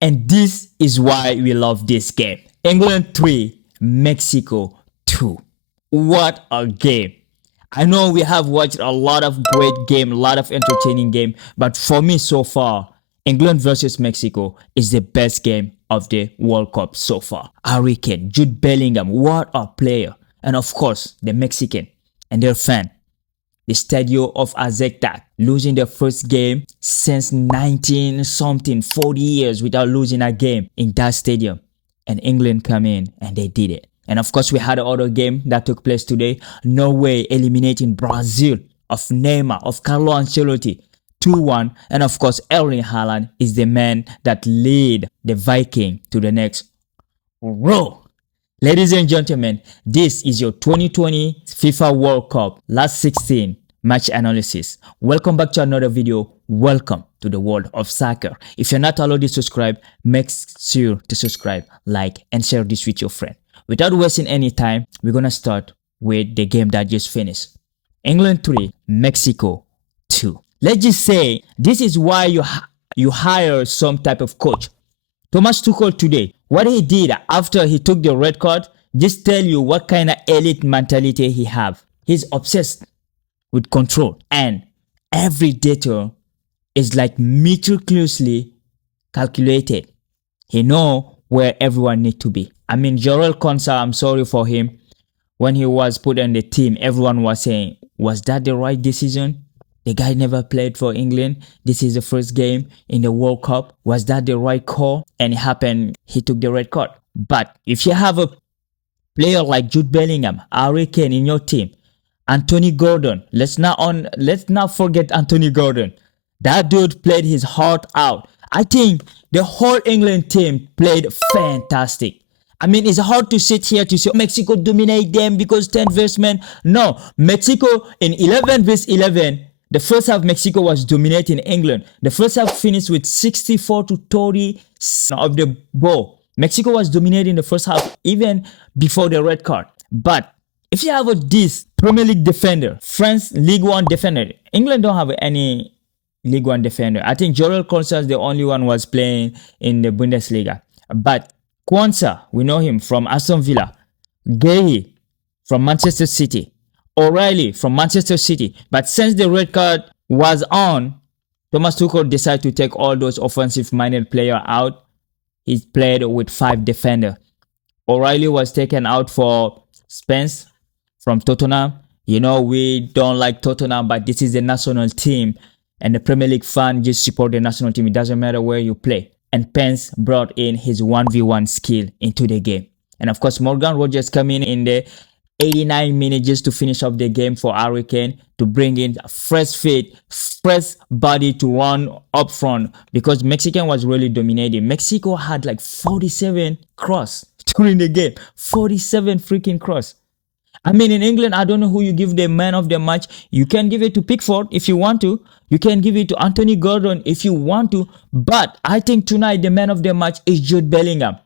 And this is why we love this game. England 3, Mexico 2. What a game. I know we have watched a lot of great game, a lot of entertaining game, but for me so far, England versus Mexico is the best game of the World Cup so far. Harry Kane, Jude Bellingham, what a player. And of course, the Mexican and their fan, the Stadio of Azteca, losing their first game since 19 something, 40 years without losing a game in that stadium. And England come in and they did it. And of course, we had another game that took place today. Norway eliminating Brazil of Neymar, of Carlo Ancelotti, 2-1. And of course, Erling Haaland is the man that lead the Viking to the next row. Ladies and gentlemen, this is your 2020 FIFA World Cup last 16 match analysis. Welcome back to another video. Welcome to the world of soccer. If you're not already subscribed, make sure to subscribe, like, and share this with your friend. Without wasting any time, we're gonna start with the game that just finished. England 3, Mexico 2. Let's just say this is why you hire some type of coach. Thomas Tuchel today, what he did after he took the red card, just tell you what kind of elite mentality he have. He's obsessed with control, and every detail is like meticulously calculated. He know where everyone need to be. I mean, Jorel Konsa, I'm sorry for him. When he was put on the team, everyone was saying, was that the right decision? The guy never played for England. This is the first game in the World Cup. Was that the right call? And it happened, he took the red card. But if you have a player like Jude Bellingham, Harry Kane in your team, Anthony Gordon, let's not forget Anthony Gordon. That dude played his heart out. I think the whole England team played fantastic. I mean, it's hard to sit here to say Mexico dominate them because 10 versus men. No, Mexico in 11 versus 11. The first half, Mexico was dominating England. The first half finished with 64 to 30 of the ball. Mexico was dominating the first half even before the red card. But if you have this Premier League defender, France League One defender, England don't have any League One defender. I think Jorel Konsa is the only one who was playing in the Bundesliga. But Kwanzaa, we know him from Aston Villa. Gay from Manchester City. O'Reilly from Manchester City. But since the red card was on, Thomas Tuchel decided to take all those offensive-minded players out. He played with 5 defenders. O'Reilly was taken out for Spence from Tottenham. You know, we don't like Tottenham, but this is the national team. And the Premier League fan just support the national team. It doesn't matter where you play. And Pence brought in his 1v1 skill into the game. And of course, Morgan Rogers coming in the 89 minutes just to finish up the game for Harry Kane, to bring in a fresh fit, fresh body to run up front, because Mexican was really dominating. Mexico had like 47 cross during the game. 47 freaking cross. I mean, in England, I don't know who you give the man of the match. You can give it to Pickford if you want to. You can give it to Anthony Gordon if you want to. But I think tonight the man of the match is Jude Bellingham.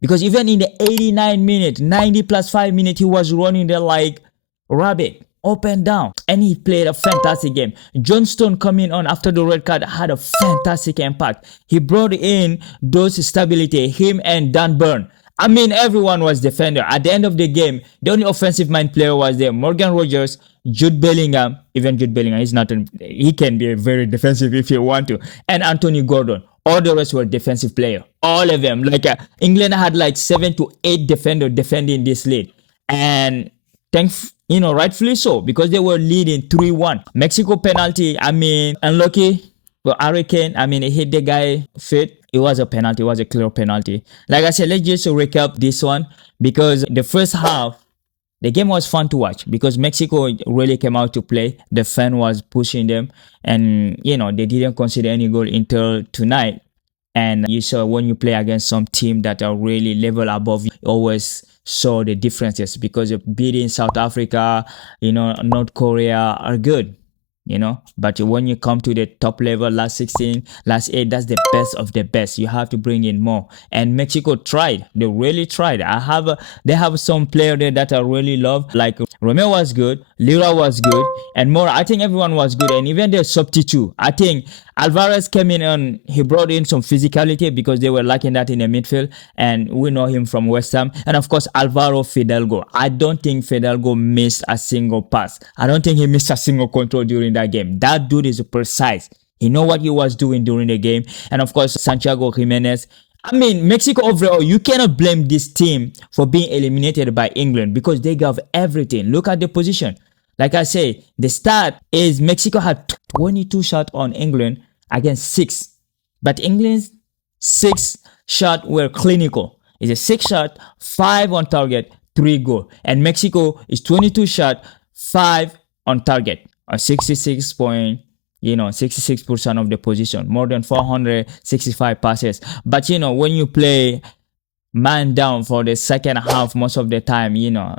Because even in the 89 minutes, 90 plus 5 minutes, he was running there like rabbit, up and down. And he played a fantastic game. John Stone coming on after the red card had a fantastic impact. He brought in those stability, him and Dan Burn. I mean, everyone was defender. At the end of the game, the only offensive mind player was there. Morgan Rogers, Jude Bellingham, even Jude Bellingham, he can be very defensive if you want to. And Anthony Gordon. All the rest were defensive players. All of them. Like England had like 7 to 8 defenders defending this lead. And rightfully so, because they were leading 3-1. Mexico penalty, I mean, unlucky for Harry Kane. I mean, he hit the guy fit. It was a penalty. It was a clear penalty. Like I said, let's just recap this one, because the first half, the game was fun to watch because Mexico really came out to play. The fan was pushing them, and they didn't consider any goal until tonight. And you saw when you play against some team that are really level above, you always saw the differences, because beating South Africa, North Korea are good. But when you come to the top level, last 16, last 8, that's the best of the best. You have to bring in more. And Mexico tried. They really tried. They have some player there that I really love. Like Romeo was good, Lira was good, and more. I think everyone was good, and even the substitute. I think Alvarez came in and he brought in some physicality because they were lacking that in the midfield, and we know him from West Ham. And of course, Alvaro Fidalgo. I don't think Fidalgo missed a single pass. I don't think he missed a single control during that game. That dude is precise. He know what he was doing during the game. And of course, Santiago Jimenez. I mean, Mexico overall, you cannot blame this team for being eliminated by England because they gave everything. Look at the position. Like I say, the start is Mexico had 22 shots on England against 6. But England's 6 shots were clinical. It's a 6 shot, 5 on target, 3 goal. And Mexico is 22 shot, 5 on target, a 66% of the position, more than 465 passes. But when you play man down for the second half, most of the time,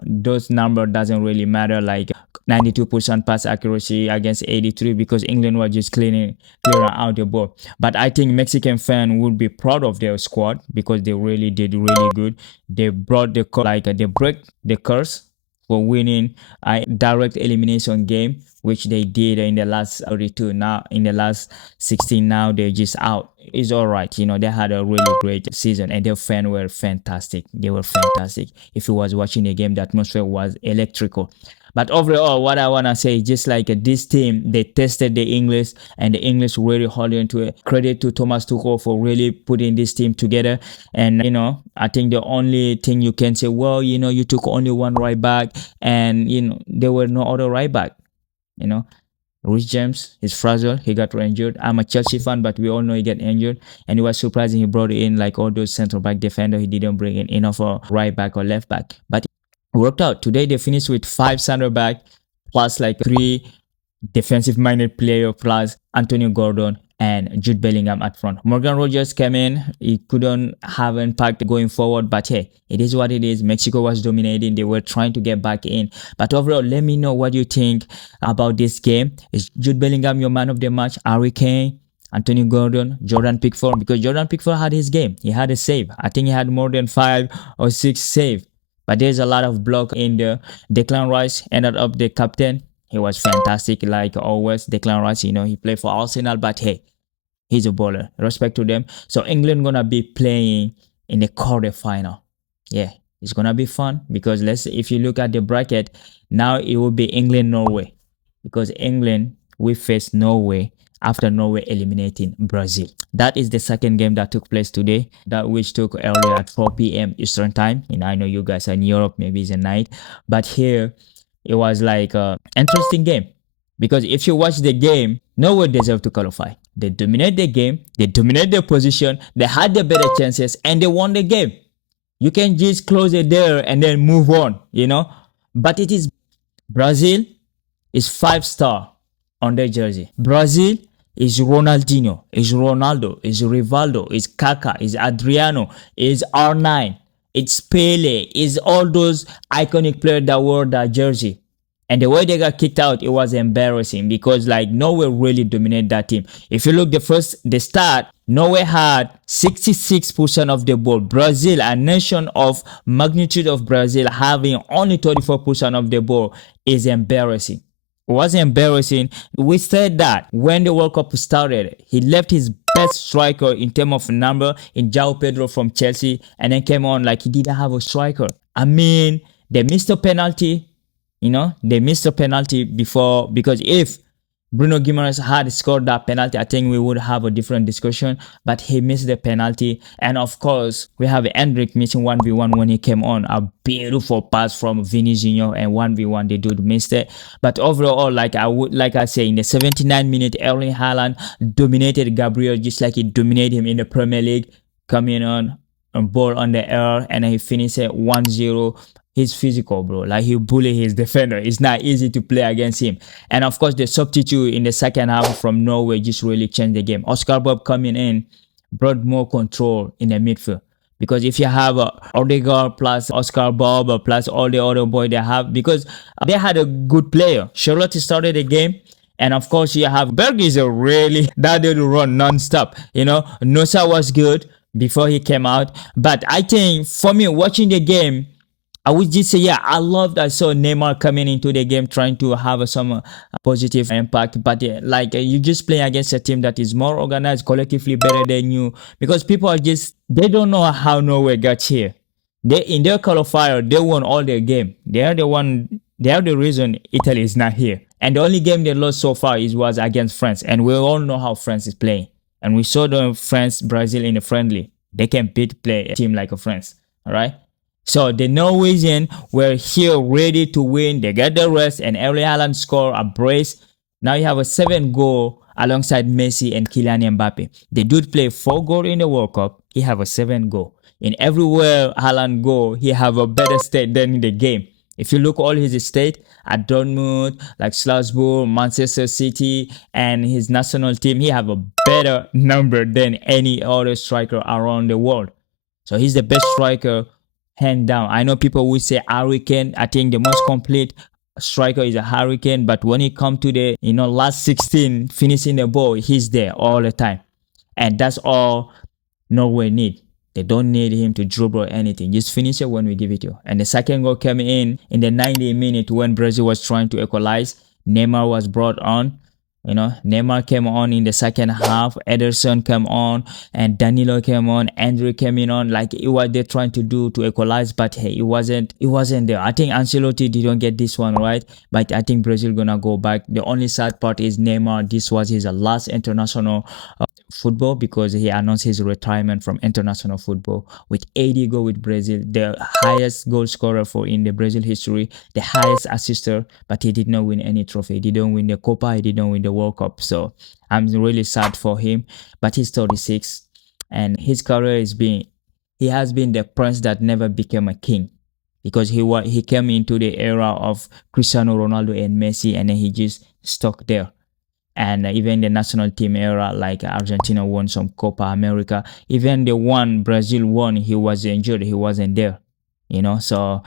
those number doesn't really matter. Like 92% pass accuracy against 83 because England was just clearing out the ball. But I think Mexican fan would be proud of their squad because they really did really good. They brought they break the curse for winning a direct elimination game, which they did in the last 32. Now in the last 16, now they're just out. It's all right. They had a really great season and their fans were fantastic. They were fantastic. If you was watching the game, the atmosphere was electrical. But overall, what I want to say is just like this team, they tested the English and the English really hold into it. Credit to Thomas Tuchel for really putting this team together. And, I think the only thing you can say, well, you took only one right back and, there were no other right back. Rich James is fragile. He got injured. I'm a Chelsea fan, but we all know he got injured. And it was surprising he brought in like all those central back defender. He didn't bring in enough for right back or left back. But it worked out. Today they finished with 5 center back plus like 3 defensive minded player plus Antonio Gordon and Jude Bellingham at front. Morgan Rogers came in. He couldn't have impact going forward, but hey, it is what it is. Mexico was dominating. They were trying to get back in. But overall, let me know what you think about this game. Is Jude Bellingham your man of the match? Harry Kane, Antonio Gordon, Jordan Pickford? Because Jordan Pickford had his game. He had a save. I think he had more than 5 or 6 saves. But there's a lot of block in there. Declan Rice ended up the captain. He was fantastic like always. Declan Rice, he played for Arsenal, but hey, he's a baller. Respect to them. So England gonna be playing in the quarterfinal. Yeah, it's gonna be fun because if you look at the bracket, now it will be England-Norway. Because England will face Norway after Norway eliminating Brazil. That is the second game that took place today, which took earlier at 4 p.m. Eastern time. I know you guys are in Europe, maybe it's a night. But here, it was like an interesting game. Because if you watch the game, Norway deserved to qualify. They dominate the game, they dominate their position, they had the better chances, and they won the game. You can just close it there and then move on, But it is Brazil is 5-star on their jersey. Brazil is Ronaldinho, is Ronaldo, is Rivaldo, is Kaká, is Adriano, is R9, it's Pele, is all those iconic players that wore that jersey. And the way they got kicked out, it was embarrassing because like Norway really dominated that team. If you look the start, Norway had 66% of the ball. Brazil, a nation of magnitude of Brazil, having only 34% of the ball is embarrassing. It was embarrassing. We said that when the World Cup started, he left his best striker in terms of number in João Pedro from Chelsea and then came on like he didn't have a striker. I mean, they missed a penalty. They missed a penalty before because if Bruno Guimaraes had scored that penalty, I think we would have a different discussion. But he missed the penalty. And of course, we have Endrick missing 1v1 when he came on. A beautiful pass from Vini Jr. and 1v1, the dude missed it. But overall, like I say, in the 79-minute, Erling Haaland dominated Gabriel just like he dominated him in the Premier League, coming on ball on the air, and he finished it 1-0. He's physical, bro. Like he bully his defender. It's not easy to play against him. And of course, the substitute in the second half from Norway just really changed the game. Oscar Bob coming in brought more control in the midfield. Because if you have Odegaard plus Oscar Bob plus all the other boys they have, because they had a good player. Charlotte started the game And of course, you have Berg is a really that did run non-stop. Nosa was good before he came out. But I think for me, watching the game, I would just say, yeah, I saw Neymar coming into the game trying to have some positive impact. But like you just play against a team that is more organized, collectively better than you, because people are just they don't know how Norway got here. They in their qualifier they won all their game. They are the one. They are the reason Italy is not here. And the only game they lost so far was against France, and we all know how France is playing. And we saw the France Brazil in the friendly. They can beat play a team like a France. All right. So the Norwegian were here ready to win. They got the rest, and Halaand score a brace. Now you have a 7 goal alongside Messi and Kylian Mbappe. The dude play 4 goal in the World Cup. He have a 7 goal. In everywhere Haaland go, he have a better state than in the game. If you look all his state at Dortmund, like Strasbourg, Manchester City, and his national team, he have a better number than any other striker around the world. So he's the best striker, hand down. I know people will say Hurricane. I think the most complete striker is a Hurricane, but when it comes to the last 16 finishing the ball, he's there all the time, and that's all Norway need. They don't need him to dribble or anything. Just finish it when we give it to you. And the second goal came in the 90th minute when Brazil was trying to equalize. Neymar was brought on. Neymar came on in the second half. Ederson came on, and Danilo came on. Andrew came in on. Like it was they're trying to do to equalize, but hey, it wasn't there. I think Ancelotti didn't get this one right, but I think Brazil gonna go back. The only sad part is Neymar. This was his last international football, because he announced his retirement from international football with 80 goals with Brazil, the highest goal scorer for in the Brazil history, the highest assister, but he did not win any trophy. He didn't win the Copa, he didn't win the World Cup. So I'm really sad for him, but he's 36 and his career he has been the prince that never became a king, because he came into the era of Cristiano Ronaldo and Messi, and then he just stuck there. And even the national team era, like Argentina won some Copa America, even the one Brazil won, he was injured, he wasn't there, so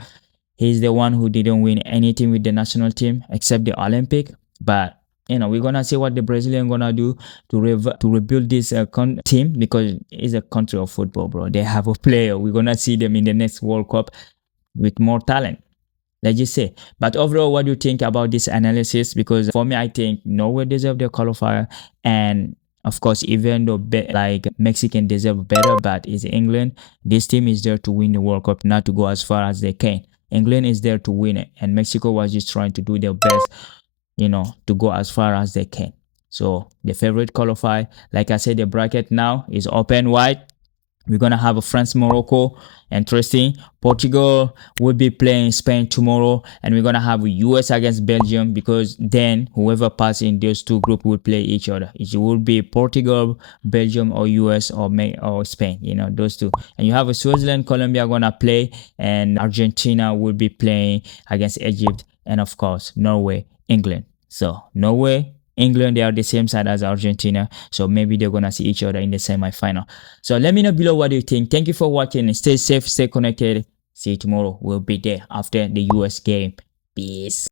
he's the one who didn't win anything with the national team except the Olympic. But we're gonna see what the Brazilian gonna do to rebuild this team, because it's a country of football, bro. They have a player. We're gonna see them in the next World Cup with more talent, let's just say. But overall, what do you think about this analysis? Because for me, I think Norway deserve their qualifier, and of course, even though like Mexican deserve better, but it's England. This team is there to win the World Cup, not to go as far as they can. England is there to win it, and Mexico was just trying to do their best, to go as far as they can. So the favorite qualify, like I said, the bracket now is open wide. We're gonna have a France Morocco, interesting. Portugal will be playing Spain tomorrow, and we're gonna have US against Belgium, because then whoever passes in those two groups will play each other. It will be Portugal, Belgium, or US or Spain. Those two. And you have a Switzerland, Colombia gonna play, and Argentina will be playing against Egypt, and of course Norway, England. So Norway, England, they are the same side as Argentina, so maybe they're gonna see each other in the semi-final. So let me know below what you think. Thank you for watching. Stay safe, stay connected. See you tomorrow. We'll be there after the US game. Peace.